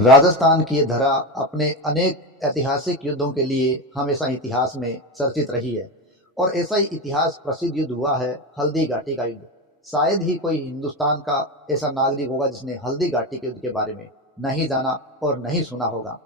राजस्थान की ये धरा अपने अनेक ऐतिहासिक युद्धों के लिए हमेशा इतिहास में चर्चित रही है। और ऐसा ही इतिहास प्रसिद्ध युद्ध हुआ है हल्दी घाटी का युद्ध। शायद ही कोई हिंदुस्तान का ऐसा नागरिक होगा जिसने हल्दी घाटी के युद्ध के बारे में नहीं जाना और नहीं सुना होगा।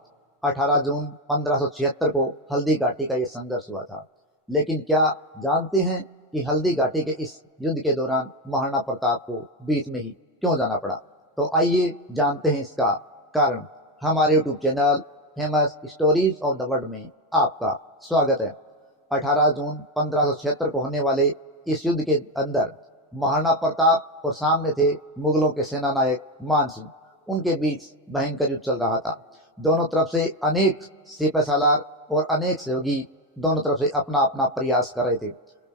18 जून 1576 को हल्दी घाटी का ये संघर्ष हुआ था। लेकिन क्या जानते हैं कि हल्दी घाटी के इस युद्ध के दौरान महाराणा प्रताप को बीच में ही क्यों जाना पड़ा? तो आइए जानते हैं इसका कारण। हमारे YouTube channel famous stories of the world में आपका स्वागत है। 18 जून 1576 को होने वाले इस युद्ध के अंदर महाराणा प्रताप और सामने थे मुगलों के सेना नायक मान सिंह। उनके बीच भयंकर युद्ध चल रहा था। दोनों तरफ से अनेक सिपह सालार और अनेक सहयोगी दोनों तरफ से अपना अपना प्रयास कर रहे थे।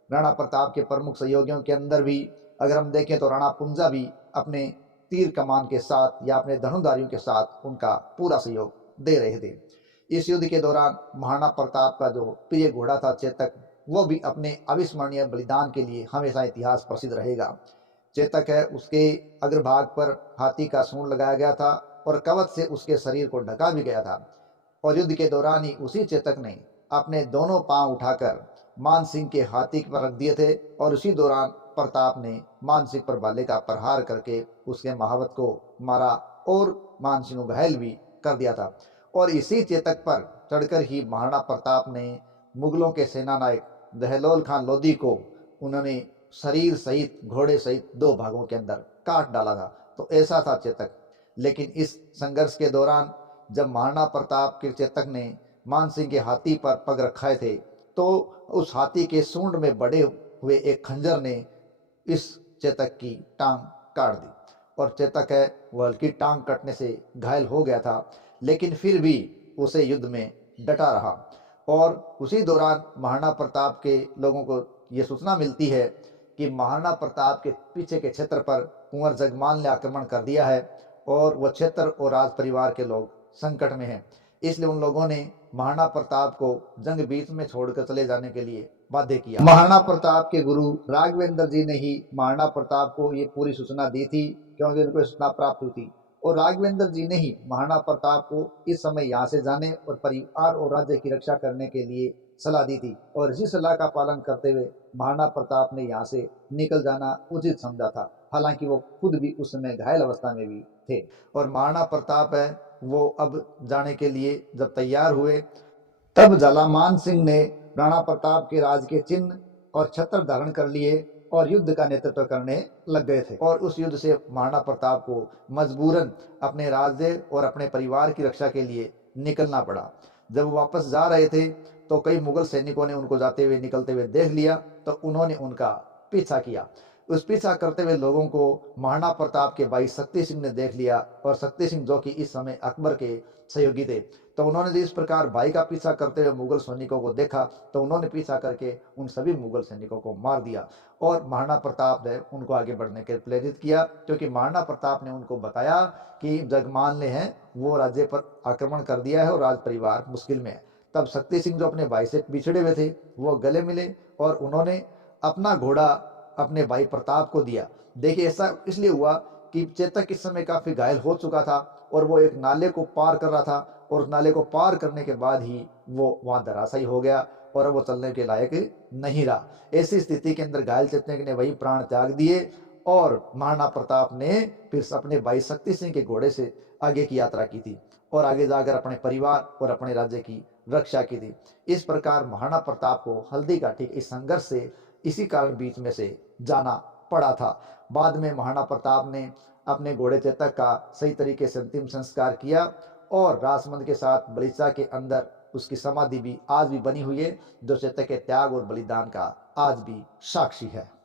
राणा प्रताप के प्रमुख सहयोगियों के अंदर भी अगर हम देखें तो राणा पुंजा भी अपने तीर कमान के साथ या अपने धनुधारियों के साथ उनका पूरा सहयोग दे रहे थे। इस युद्ध के दौरान महाराणा प्रताप का जो प्रिय घोड़ा था चेतक, वो भी अपने अविस्मरणीय बलिदान के लिए हमेशा इतिहास प्रसिद्ध रहेगा। चेतक है, उसके अग्रभाग पर हाथी का सूंड लगाया गया था और कवच से उसके शरीर को ढका भी गया था। और युद्ध के दौरान ही उसी चेतक ने अपने दोनों पांव उठाकर मान सिंह के हाथी पर रख दिए थे और उसी दौरान प्रताप ने मान सिंह पर भाले का प्रहार करके उसके महावत को मारा और मान सिंह को घायल भी कर दिया था। और इसी चेतक पर चढ़कर ही महाराणा प्रताप ने मुगलों के सेना नायक दहलोल खान लोधी को उन्होंने शरीर सहित घोड़े सहित दो भागों के अंदर काट डाला था। तो ऐसा था चेतक। लेकिन इस संघर्ष के दौरान जब महाराणा प्रताप के चेतक ने मान सिंह के हाथी पर पग रखाए थे तो उस हाथी के सूंड में बड़े हुए एक खंजर ने इस चेतक की टांग काट दी और चेतक है वह हल्की टांग कटने से घायल हो गया था। लेकिन फिर भी उसे युद्ध में डटा रहा। और उसी दौरान महाराणा प्रताप के लोगों को यह सूचना मिलती है कि महाराणा प्रताप के पीछे के क्षेत्र पर कुंवर जगमान ने आक्रमण कर दिया है और वह क्षेत्र और राज परिवार के लोग संकट में हैं। इसलिए उन लोगों ने महाराणा प्रताप को जंग बीच में छोड़कर चले जाने के लिए बाध्य किया। महाराणा प्रताप के गुरु राघवेंद्र जी ने ही महाराणा प्रताप को ये पूरी सूचना दी थी, क्योंकि उनको सूचना प्राप्त हुई थी। और राघवेंद्र जी ने ही महाराणा प्रताप को इस समय यहाँ से जाने और परिवार और राज्य की रक्षा करने के लिए सलाह दी थी। और इसी सलाह का पालन करते हुए महाराणा प्रताप ने यहाँ से निकल जाना उचित समझा था। हालांकि वो खुद भी उस समय घायल अवस्था में भी थे। और महाराणा प्रताप है वो अब जाने के लिए जब तैयार हुए तब जलामान सिंह ने राणा प्रताप के राज के चिन्ह और छत्र धारण कर लिए और युद्ध का नेतृत्व करने लग गए थे। और उस युद्ध से महाराणा प्रताप को मजबूरन अपने राज्य और अपने परिवार की रक्षा के लिए निकलना पड़ा। जब वो वापस जा रहे थे तो कई मुगल सैनिकों ने उनको जाते हुए निकलते हुए देख लिया तो उन्होंने उनका पीछा किया। उस पीछा करते हुए लोगों को महाराणा प्रताप के भाई शक्ति सिंह ने देख लिया। और शक्ति सिंह जो कि इस समय अकबर के सहयोगी थे, तो उन्होंने इस प्रकार भाई का पीछा करते हुए मुगल सैनिकों को देखा तो उन्होंने पीछा करके उन सभी मुगल सैनिकों को मार दिया। और महाराणा प्रताप ने उनको आगे बढ़ने के प्रेरित किया, क्योंकि महाराणा प्रताप ने उनको बताया कि जगमान ने है वो राज्य पर आक्रमण कर दिया है और राज परिवार मुश्किल में है। तब शक्ति सिंह जो अपने भाई से बिछड़े हुए थे वो गले मिले और उन्होंने अपना घोड़ा अपने भाई प्रताप को दिया। देखिए ऐसा इसलिए हुआ कि चेतक इस समय काफी घायल हो चुका था और वो एक नाले को पार कर रहा था और उस नाले को पार करने के बाद ही वो वहां धराशायी हो गया और वो चलने के लायक नहीं रहा। ऐसी स्थिति के अंदर घायल चेतक ने वही प्राण त्याग दिए और महाराणा प्रताप ने फिर अपने भाई शक्ति सिंह के घोड़े से आगे की यात्रा की थी और आगे जाकर अपने परिवार और अपने राज्य की रक्षा की थी। इस प्रकार महाराणा प्रताप को हल्दी घाटी के इस संघर्ष से इसी कारण बीच में से जाना पड़ा था। बाद में महाराणा प्रताप ने अपने घोड़े चेतक का सही तरीके से अंतिम संस्कार किया और राजमंद के साथ बलीचा के अंदर उसकी समाधि भी आज भी बनी हुई है, जो चेतक के त्याग और बलिदान का आज भी साक्षी है।